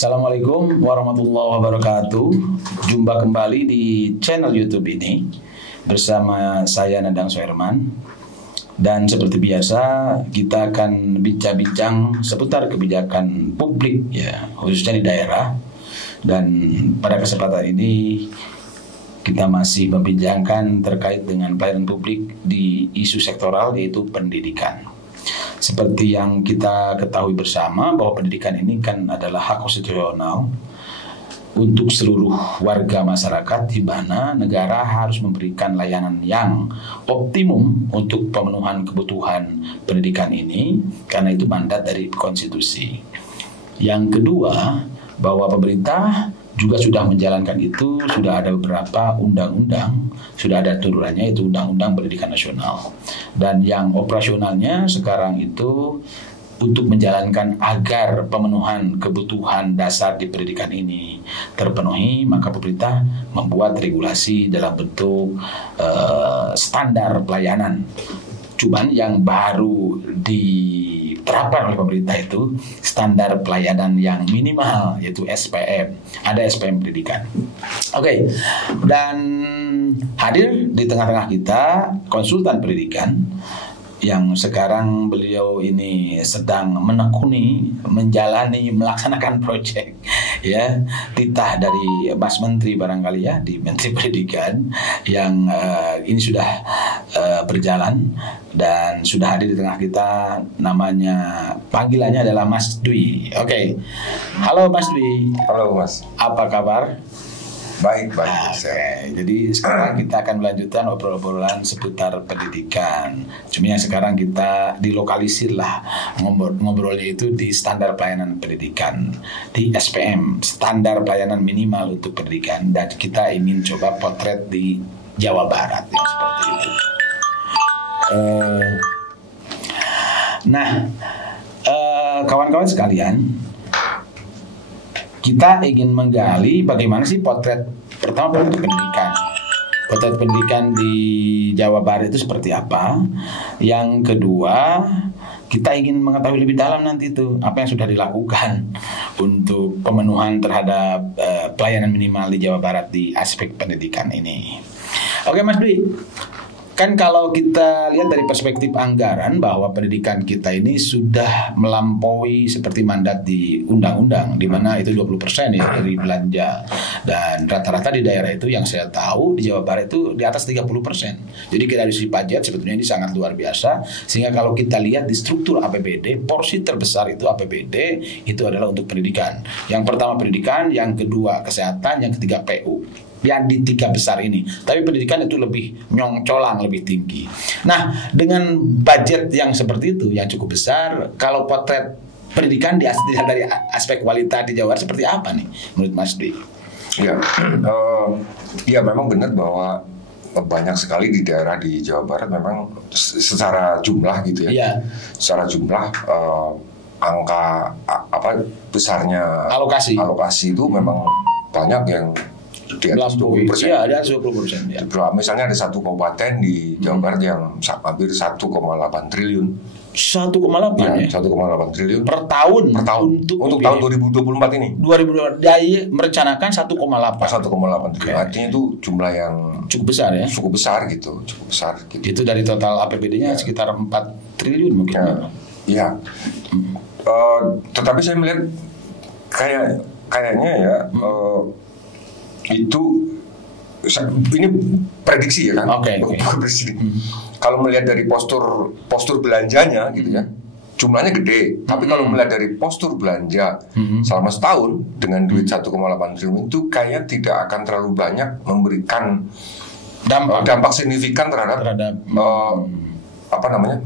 Assalamualaikum warahmatullahi wabarakatuh. Jumpa kembali di channel YouTube ini bersama saya Nandang Soerman. Dan seperti biasa kita akan bincang-bincang seputar kebijakan publik ya, khususnya di daerah. Dan pada kesempatan ini kita masih membincangkan terkait dengan pelayanan publik di isu sektoral, yaitu pendidikan. Seperti yang kita ketahui bersama bahwa pendidikan ini kan adalah hak konstitusional untuk seluruh warga masyarakat, di mana negara harus memberikan layanan yang optimum untuk pemenuhan kebutuhan pendidikan ini, karena itu mandat dari konstitusi. Yang kedua, bahwa pemerintah juga sudah menjalankan itu, sudah ada beberapa undang-undang, sudah ada turunannya, itu Undang-Undang Pendidikan Nasional. Dan yang operasionalnya sekarang itu untuk menjalankan agar pemenuhan kebutuhan dasar di pendidikan ini terpenuhi, maka pemerintah membuat regulasi dalam bentuk standar pelayanan. Cuman yang baru diterapkan oleh pemerintah itu standar pelayanan yang minimal, yaitu SPM. Ada SPM pendidikan. Oke. Dan hadir di tengah-tengah kita konsultan pendidikan yang sekarang beliau ini sedang menekuni, menjalani, melaksanakan proyek ya, titah dari Mas Menteri barangkali ya, di Menteri Pendidikan yang ini sudah berjalan dan sudah hadir di tengah kita. Namanya, panggilannya adalah Mas Dwi. Oke. Halo Mas Dwi. Halo Mas. Apa kabar? Baik. Jadi sekarang kita akan melanjutkan obrolan seputar pendidikan. Cuma yang sekarang kita dilokalisir lah ngobrolnya itu di standar pelayanan pendidikan, di SPM, standar pelayanan minimal untuk pendidikan. Dan kita ingin coba potret di Jawa Barat yang seperti itu. Kawan-kawan sekalian, kita ingin menggali bagaimana sih potret pendidikan. Potret pendidikan di Jawa Barat itu seperti apa. Yang kedua, kita ingin mengetahui lebih dalam nanti itu apa yang sudah dilakukan untuk pemenuhan terhadap pelayanan minimal di Jawa Barat di aspek pendidikan ini. Oke Mas Dwi, kan kalau kita lihat dari perspektif anggaran bahwa pendidikan kita ini sudah melampaui seperti mandat di undang-undang, di mana itu 20% ya dari belanja. Dan rata-rata di daerah itu yang saya tahu di Jawa Barat itu di atas 30%. Jadi dari sisi budget sebetulnya ini sangat luar biasa. Sehingga kalau kita lihat di struktur APBD, porsi terbesar itu APBD itu adalah untuk pendidikan. Yang pertama pendidikan, yang kedua kesehatan, yang ketiga PU. Yang di tiga besar ini, tapi pendidikan itu lebih nyongcolang, lebih tinggi. Nah, dengan budget yang seperti itu, yang cukup besar, kalau potret pendidikan dilihat dari aspek kualitas di Jawa Barat seperti apa nih, menurut Mas Dwi? Ya, memang benar bahwa banyak sekali di daerah di Jawa Barat memang secara jumlah gitu ya. Iya. Secara jumlah angka besarnya alokasi itu memang banyak yang di atas 20%. Iya, ada 20%. Ya. Misalnya ada satu kabupaten di Jawa Barat yang hampir 1,8 triliun. 1,8 ya? 1,8 triliun per tahun. Untuk tahun 2024 ini. 2024 dia merencanakan 1,8 triliun. Artinya itu jumlah yang cukup besar ya. Cukup besar gitu. Itu dari total APBD-nya sekitar 4 triliun mungkin. Iya. Tetapi saya melihat kayaknya ya itu ini prediksi ya kan? Oke. Kalau melihat dari postur belanjanya gitu ya, jumlahnya gede. Tapi kalau melihat dari postur belanja selama setahun dengan duit 1,8 triliun itu kayaknya tidak akan terlalu banyak memberikan dampak signifikan terhadap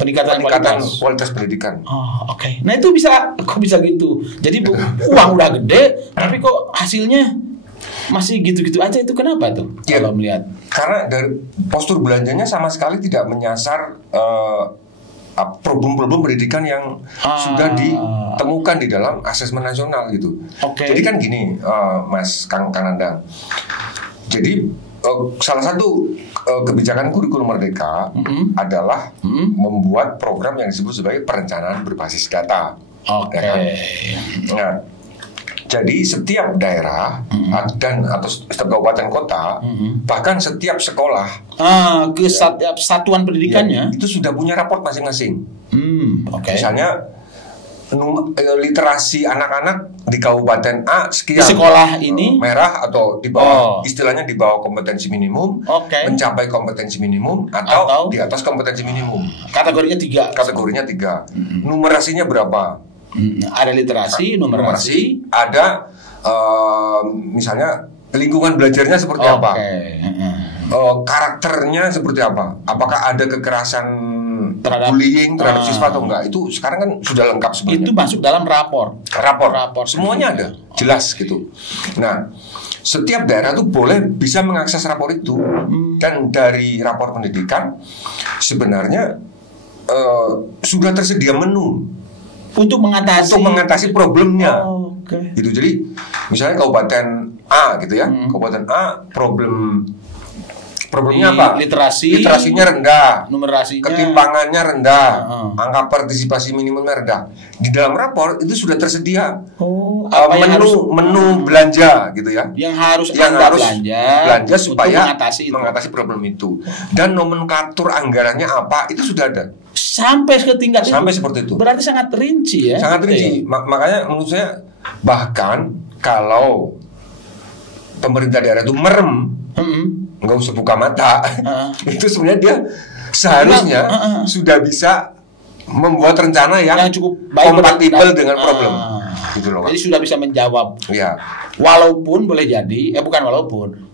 peningkatan kualitas pendidikan. Oke. Nah itu kok bisa gitu? Jadi uang udah gede, tapi kok hasilnya masih gitu-gitu aja, itu kenapa tuh? Ya, kalau melihat karena dari postur belanjanya sama sekali tidak menyasar problem-problem pendidikan yang sudah ditemukan di dalam asesmen nasional gitu. Jadi kan gini, Mas Kang Nandang. Jadi salah satu kebijakan kurikulum Merdeka adalah membuat program yang disebut sebagai perencanaan berbasis data. Oke. Ya kan? Nah, Jadi setiap daerah dan atau setiap kabupaten kota, bahkan setiap sekolah, ke setiap satuan pendidikannya itu sudah punya raport masing-masing. Oke. Misalnya literasi anak-anak di kabupaten A sekian, di sekolah ini merah atau di bawah, istilahnya di bawah kompetensi minimum, mencapai kompetensi minimum atau di atas kompetensi minimum. Kategorinya 3. Kategorinya 3. Numerasinya berapa? Ada literasi, numerasi, ada misalnya lingkungan belajarnya seperti apa, karakternya seperti apa, apakah ada kekerasan bullying terhadap siswa atau enggak, itu sekarang kan sudah lengkap sebenarnya. Itu masuk dalam rapor semuanya ada, jelas gitu. Nah, setiap daerah tuh bisa mengakses rapor itu, dan dari rapor pendidikan sebenarnya sudah tersedia menu untuk mengatasi problemnya. Gitu. Jadi misalnya Kabupaten A gitu ya, Kabupaten A problemnya apa? Literasinya rendah, numerasinya, ketimpangannya rendah, angka partisipasi minimumnya rendah. Di dalam rapor itu sudah tersedia menu belanja gitu ya, yang harus belanja supaya mengatasi problem itu. Dan nomenklatur anggarannya apa, itu sudah ada. Sampai setingkat sampai seperti itu. Berarti sangat rinci ya. Sangat rinci. Makanya menurut saya, bahkan kalau pemerintah daerah itu merem, nggak usah buka mata, itu sebenarnya dia seharusnya sudah bisa membuat rencana yang cukup kompatibel dengan problem. Gitu loh. Jadi sudah bisa menjawab. Ya. Walaupun boleh jadi,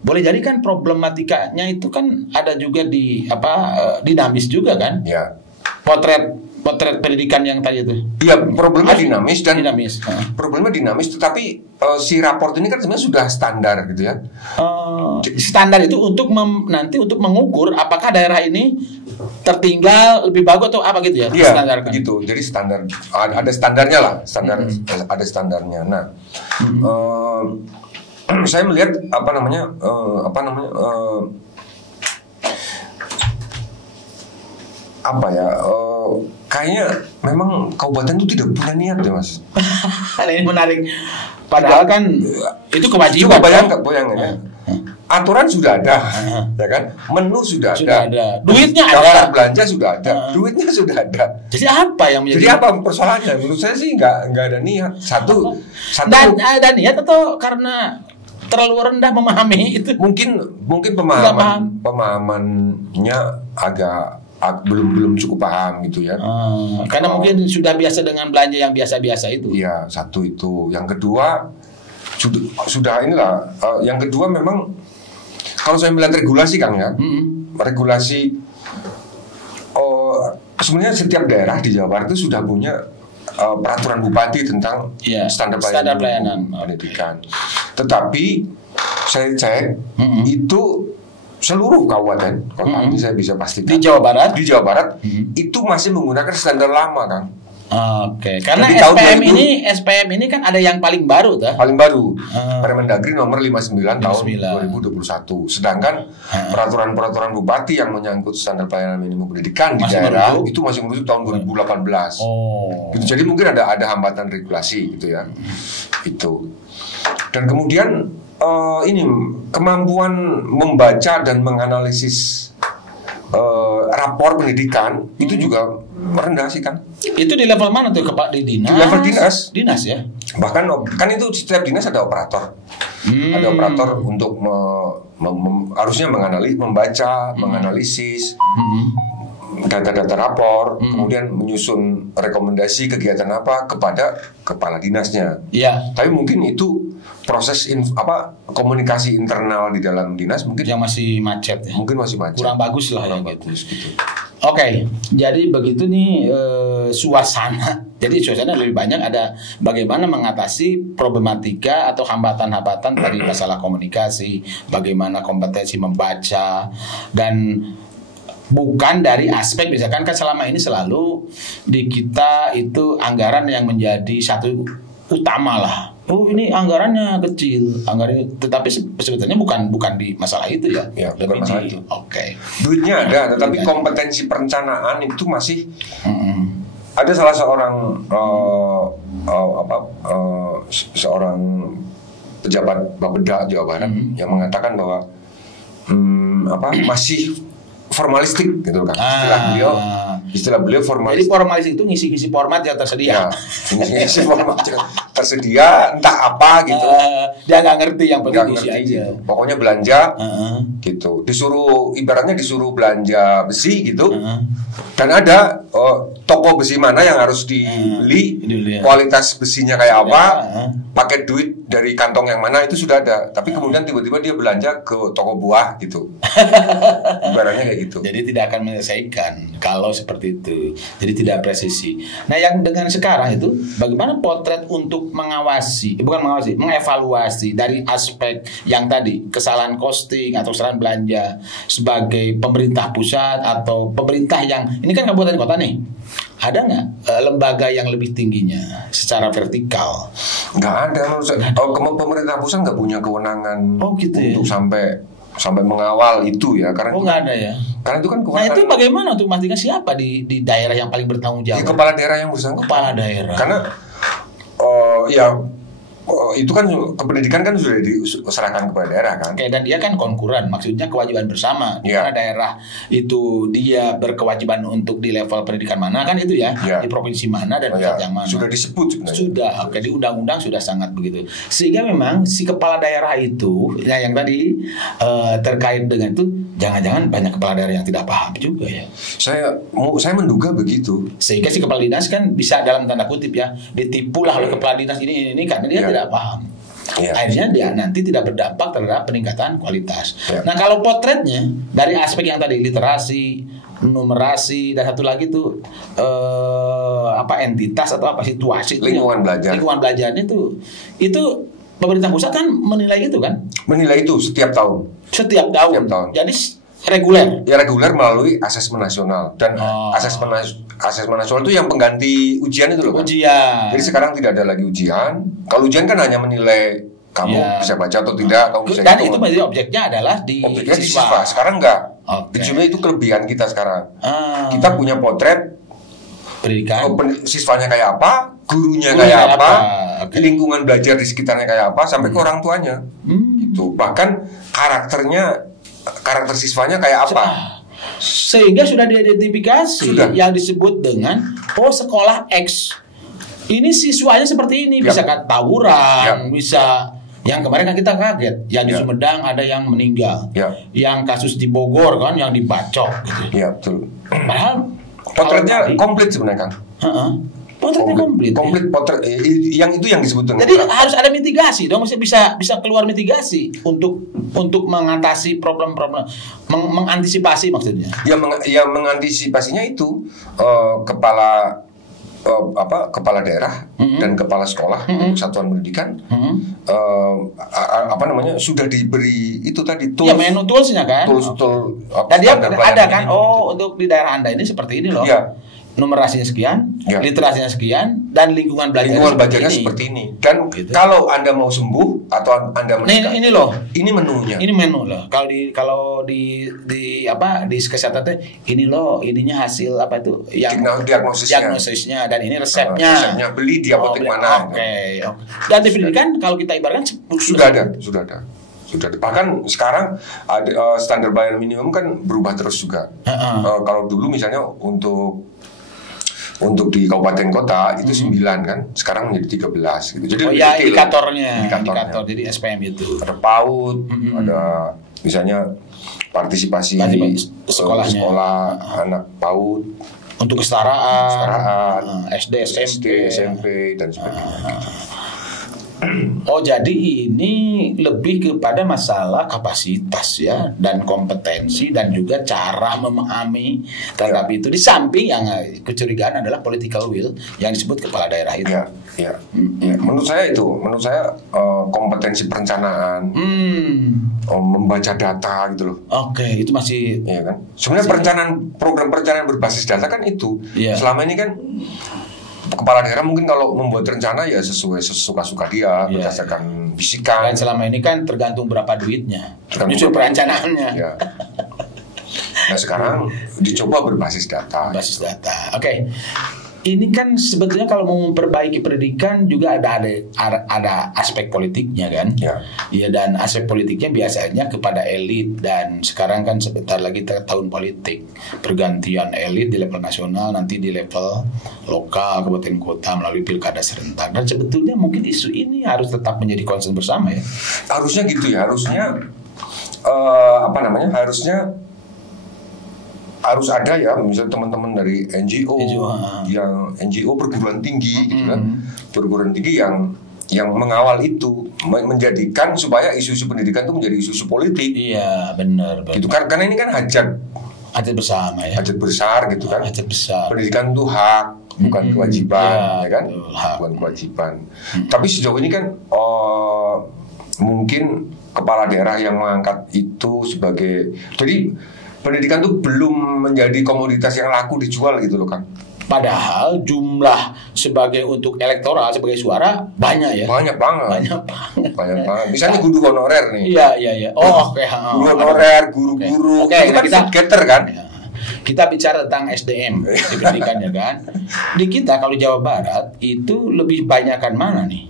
boleh jadi kan problematikanya itu kan ada juga dinamis juga kan? Ya. Potret pendidikan yang tadi itu. Iya, problemnya dinamis dan problemnya dinamis, tetapi si raport ini kan sebenarnya sudah standar gitu ya. Standar itu untuk nanti untuk mengukur apakah daerah ini tertinggal lebih bagus atau apa gitu ya? Iya, begitu. Jadi standar, ada standarnya lah, ada standarnya. Nah, saya melihat kayaknya memang kabupaten itu tidak punya niat ya, Mas. Ini menarik. Padahal kan itu kewajiban. Coba bayangkan ya. Aturan sudah ada, ya kan? Menu sudah ada. Duitnya ada. Daftar belanja sudah ada. Duitnya sudah ada. Jadi apa yang menjadi? Jadi apa persoalannya? Menurut saya sih nggak ada niat. Satu. Dan ada niat atau karena terlalu rendah memahami itu? Mungkin pemahamannya agak belum cukup paham gitu ya. Karena mungkin sudah biasa dengan belanja yang biasa-biasa itu. Iya, satu itu. Yang kedua sudah inilah. Yang kedua memang kalau saya melihat regulasi Kang ya, regulasi sebenarnya setiap daerah di Jawa Barat itu sudah punya peraturan bupati tentang standar pelayanan pendidikan. Tetapi saya cek itu seluruh kabupaten kota ini saya bisa pastikan di Jawa Barat itu masih menggunakan standar lama, Kang. Oke. Karena SPM ini kan ada yang paling baru Permendagri nomor 59 tahun 2021. Sedangkan peraturan bupati yang menyangkut standar pelayanan minimum pendidikan di daerah itu masih merujuk tahun 2018. Gitu. Jadi mungkin ada hambatan regulasi gitu ya. Itu. Dan kemudian ini kemampuan membaca dan menganalisis rapor pendidikan itu juga rendah sih kan. Itu di level mana tuh di dinas? Di level dinas ya. Bahkan kan itu setiap dinas ada operator. Ada operator untuk harusnya membaca, menganalisis data-data rapor, kemudian menyusun rekomendasi kegiatan apa kepada kepala dinasnya. Iya. Tapi mungkin itu proses komunikasi internal di dalam dinas mungkin yang masih macet ya. Mungkin masih macet. Kurang bagus lah yang gitu. Oke, jadi begitu nih suasana. Jadi suasana lebih banyak ada bagaimana mengatasi problematika atau hambatan-hambatan tadi masalah komunikasi, bagaimana kompetensi membaca, dan bukan dari aspek misalkan kan selama ini selalu di kita itu anggaran yang menjadi satu utama lah. Oh ini anggarannya kecil, tetapi sebetulnya bukan di masalah itu ya. Ya, bukan masalah itu. Oke. Duitnya ada, tetapi kompetensi perencanaan itu masih. Ada salah seorang seorang pejabat Bapeda Jawa Barat yang mengatakan bahwa masih formalistik gitu kan, istilah beliau formalistik. Jadi formalistik itu ngisi-ngisi format yang tersedia. Ngisi format yang tersedia, entah apa gitu. Dia nggak ngerti, yang penting isi aja. Pokoknya belanja gitu. Ibaratnya disuruh belanja besi gitu. Dan ada toko besi mana yang harus dibeli, kualitas besinya kayak apa, pakai duit dari kantong yang mana, itu sudah ada. Tapi kemudian tiba-tiba dia belanja ke toko buah gitu. Ibaratnya kayak gitu. Jadi tidak akan menyelesaikan kalau seperti itu. Jadi tidak presisi. Nah, yang dengan sekarang itu bagaimana potret untuk mengevaluasi dari aspek yang tadi, kesalahan costing atau kesalahan belanja sebagai pemerintah pusat atau pemerintah yang ini kan kabupaten kota nih. Ada nggak lembaga yang lebih tingginya secara vertikal? Nggak ada. Pemerintah pusat nggak punya kewenangan untuk sampai mengawal itu ya, karena nggak ada ya. Karena itu kan kewenangan. Nah, itu bagaimana untuk memastikan siapa di daerah yang paling bertanggung jawab? Kepala daerah yang bersangkutan. Kepala daerah. Karena itu kan kependidikan kan sudah diserahkan kepada daerah kan. Oke, dan dia kan konkuren, maksudnya kewajiban bersama. Karena daerah itu dia berkewajiban untuk di level pendidikan mana kan itu ya, di provinsi mana dan pusat yang mana. Sudah disebut sebenarnya. Sudah, oke, di undang-undang sudah sangat begitu. Sehingga memang si kepala daerah itu, yang tadi terkait dengan itu, jangan-jangan banyak kepala daerah yang tidak paham juga ya. Saya menduga begitu. Sehingga si kepala dinas kan bisa dalam tanda kutip ya ditipulah oleh kepala dinas ini karena dia tidak paham. Akhirnya dia nanti tidak berdampak terhadap peningkatan kualitas. Nah, kalau potretnya dari aspek yang tadi literasi, numerasi, dan satu lagi tuh entitas atau situasi lingkungan belajarnya itu pemerintah pusat kan menilai itu kan? Menilai itu setiap tahun. Setiap tahun. Jadi reguler. Ya, reguler melalui asesmen nasional, dan asesmen nasional itu yang pengganti ujian itu loh kan. Jadi sekarang tidak ada lagi ujian. Kalau ujian kan hanya menilai kamu bisa baca atau tidak, kamu bisa dan itu menjadi objeknya adalah di siswa. Sekarang enggak. Sebenarnya itu kelebihan kita sekarang. Kita punya potret pendidikan, siswanya kayak apa, gurunya kayak apa, lingkungan belajar di sekitarnya kayak apa, sampai ke orang tuanya. Itu bahkan karakter siswanya kayak apa, sehingga sudah diidentifikasi yang disebut dengan sekolah X ini siswanya seperti ini, bisa tawuran, bisa yang kemarin kan kita kaget, yang di Sumedang ada yang meninggal, yang kasus di Bogor kan yang dibacok gitu. Iya, betul. Padahal potretnya komplit sebenarnya Kang. Potretnya komplit potret yang disebut dengan. Jadi harus ada mitigasi dong, mesti bisa keluar mitigasi untuk mengatasi problem-problem, mengantisipasi maksudnya. Ya mengantisipasinya itu kepala daerah dan kepala sekolah satuan pendidikan sudah diberi itu tadi tools. Ya, menu toolsnya kan. Dan dia ada kan untuk di daerah Anda ini seperti ini loh. Numerasinya sekian, literasinya sekian, dan lingkungan belajarnya seperti ini. Dan kalau Anda mau sembuh atau Anda menikah, ini loh, ini menunya. Ini menu loh. Kalau di kesehatan ini loh, ininya hasil apa itu yang diagnosisnya dan ini resepnya. Beli di apotek mana. Oke. Dan di pendidikan kalau kita ibaratkan sudah ada. Bahkan sekarang ada standar bayar minimum kan berubah terus juga. Kalau dulu misalnya untuk di kabupaten kota itu 9 kan, sekarang menjadi 13 gitu. Jadi indikatornya. Jadi SPM itu. Ada PAUD, ada misalnya partisipasi sekolah anak PAUD untuk kesetaraan, SD, SMP dan sebagainya. Jadi ini lebih kepada masalah kapasitas ya, dan kompetensi, dan juga cara memahami terhadap itu. Di samping yang kecurigaan adalah political will yang disebut kepala daerah itu. Menurut saya kompetensi perencanaan, membaca data gitu loh. Itu masih. Iya kan. Sebenarnya program perencanaan berbasis data kan itu. Selama ini kan kepala daerah mungkin kalau membuat rencana ya sesuai suka-suka dia, berdasarkan bisikan. Dan selama ini kan tergantung berapa duitnya, nyusun perencanaannya. Nah sekarang dicoba berbasis data. Oke. ini kan sebetulnya kalau mau memperbaiki pendidikan juga ada aspek politiknya kan. Ya. Ya, dan aspek politiknya biasanya kepada elit, dan sekarang kan sebentar lagi tahun politik, pergantian elit di level nasional, nanti di level lokal, kabupaten kota melalui pilkada serentak. Dan sebetulnya mungkin isu ini harus tetap menjadi concern bersama ya. Harusnya gitu ya, harusnya harus ada ya, misalnya teman-teman dari NGO yang NGO perguruan tinggi gitu kan, perguruan tinggi yang mengawal itu, menjadikan supaya isu-isu pendidikan itu menjadi isu-isu politik. Iya, benar. Gitu kan, karena ini kan hajat bersama ya. Hajat besar gitu kan. Hajat besar. Pendidikan itu hak, bukan kewajiban, ya kan? Hak. Bukan kewajiban. Tapi sejauh ini kan mungkin kepala daerah yang mengangkat itu sebagai, jadi pendidikan itu belum menjadi komoditas yang laku dijual gitu loh Kang. Padahal jumlah sebagai untuk elektoral, sebagai suara banyak ya. Banyak banget. Misalnya guru honorer nih. Iya. Oh, oke. Guru honorer, guru-guru. Oke, itu kan kita getter kan. Ya. Kita bicara tentang SDM di pendidikan ya kan. Di kita kalau Jawa Barat itu lebih banyakkan mana nih?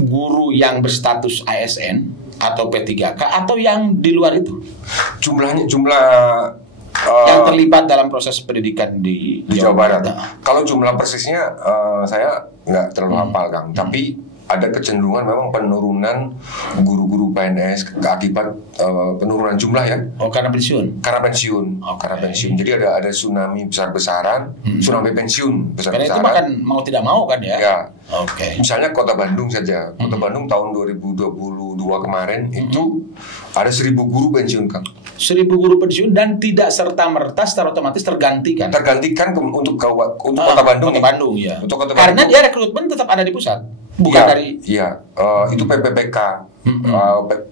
Guru yang berstatus ASN atau P3K atau yang di luar itu? Jumlah yang terlibat dalam proses pendidikan di Jawa Barat. Kalau jumlah persisnya saya nggak terlalu hafal Kang, tapi ada kecenderungan memang penurunan guru-guru PNS akibat penurunan jumlah ya. Oh, karena pensiun. Karena pensiun. Jadi ada tsunami besar-besaran, tsunami pensiun besar-besaran. Karena itu kan mau tidak mau kan ya. Ya. Oke. Misalnya Kota Bandung saja. Kota Bandung tahun 2022 kemarin itu ada 1.000 guru pensiun Kang. 1.000 guru pensiun dan tidak serta-merta secara otomatis tergantikan. Untuk Kota Bandung. Kota Bandung ya. Untuk Kota Karena Bandung, dia rekrutmen tetap ada di pusat. Bukan ya, dari. Iya. Itu PPPK.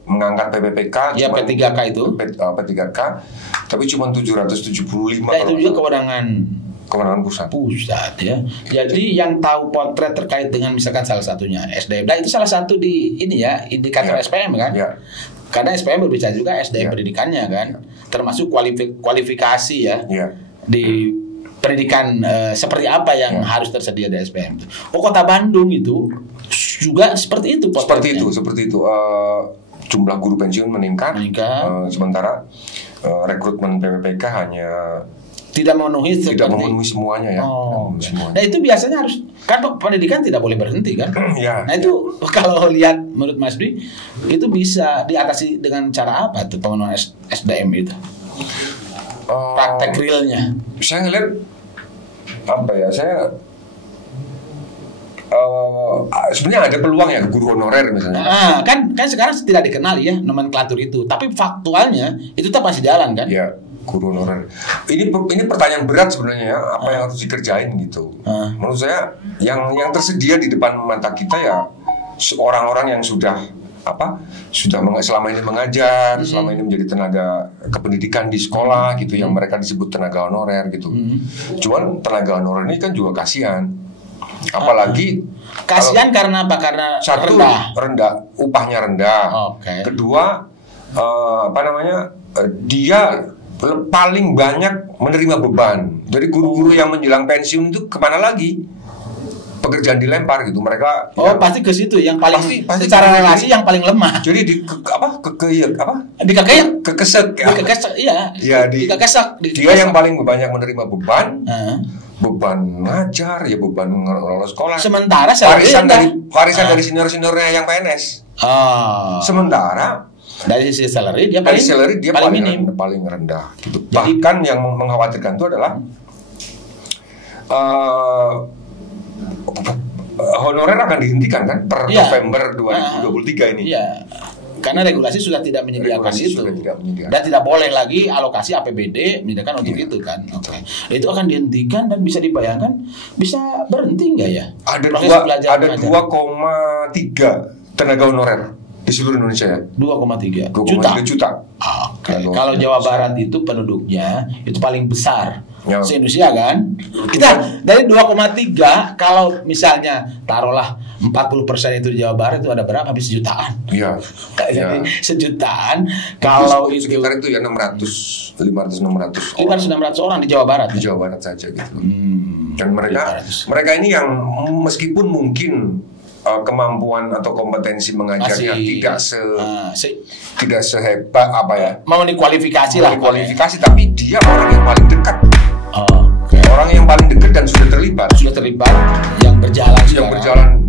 Mengangkat PPPK. Ya, P3K itu. P3K. Tapi cuma 775. Ya, itu juga kewenangan pusat. Ya. Jadi yang tahu potret terkait dengan misalkan salah satunya SDM. Nah, itu salah satu di ini ya, indikator SPM kan. Ya. Karena SPM berbicara juga SDM pendidikannya kan. Termasuk kualifikasi ya. Di pendidikan seperti apa yang harus tersedia di SPM. Oh, Kota Bandung itu juga seperti itu potretnya. Seperti itu. Jumlah guru pensiun meningkat. Sementara rekrutmen PPPK hanya tidak memenuhi semuanya ya. Nah, itu biasanya harus, kan pendidikan tidak boleh berhenti kan. Ya, nah itu kalau lihat menurut Mas Dwi itu bisa diatasi dengan cara apa tuh pemenuhan SDM itu? Praktek realnya. Saya ngeliat sebenarnya ada peluang ya guru honorer misalnya. Kan sekarang tidak dikenal ya nomenklatur itu, tapi faktualnya itu tetap masih jalan kan? Ya, guru honorer. Ini pertanyaan berat sebenarnya ya, apa yang harus dikerjain gitu. Menurut saya yang tersedia di depan mata kita ya orang-orang yang sudah selama ini mengajar, selama ini menjadi tenaga kependidikan di sekolah gitu, yang mereka disebut tenaga honorer gitu. Cuman tenaga honorer ini kan juga kasihan. Apalagi kasihan karena apa? Karena satu, rendah, upahnya rendah. Kedua, dia paling banyak menerima beban. Jadi guru-guru yang menjelang pensiun itu kemana lagi? Pekerjaan dilempar gitu mereka. Pasti ke situ yang paling pasti secara relasi yang paling lemah. Jadi dikekesek dia yang paling banyak menerima beban. Beban ngajar ya, beban ngelola sekolah. Sementara warisan dari senior-seniornya yang PNS. Sementara dari sisi salary dia paling rendah gitu. Bahkan yang mengkhawatirkan itu adalah honorer akan dihentikan kan per November 2023 ini. Iya. Karena regulasi sudah tidak menyediakan itu. Dan tidak boleh lagi alokasi APBD menyediakan untuk itu kan. Itu akan dihentikan dan bisa dibayangkan bisa berhenti nggak ya? Ada 2,3 tenaga honorer di seluruh Indonesia ya. 2,3 juta. Kalau Jawa Barat itu penduduknya itu paling besar se-Indonesia kan. Kita dari 2,3 kalau misalnya taruhlah 40% itu di Jawa Barat itu ada berapa? Habis sejutaan. Iya. Jadi sejutaan kalau itu sekitar itu ya 500-600 orang di Jawa Barat. Di Jawa Barat saja gitu. Dan mereka ini yang meskipun mungkin kemampuan atau kompetensi mengajarnya tidak sehebat apa ya, mau dikualifikasi lah, kualifikasi, tapi dia orang yang paling dekat, orang yang paling dekat dan sudah terlibat, yang berjalan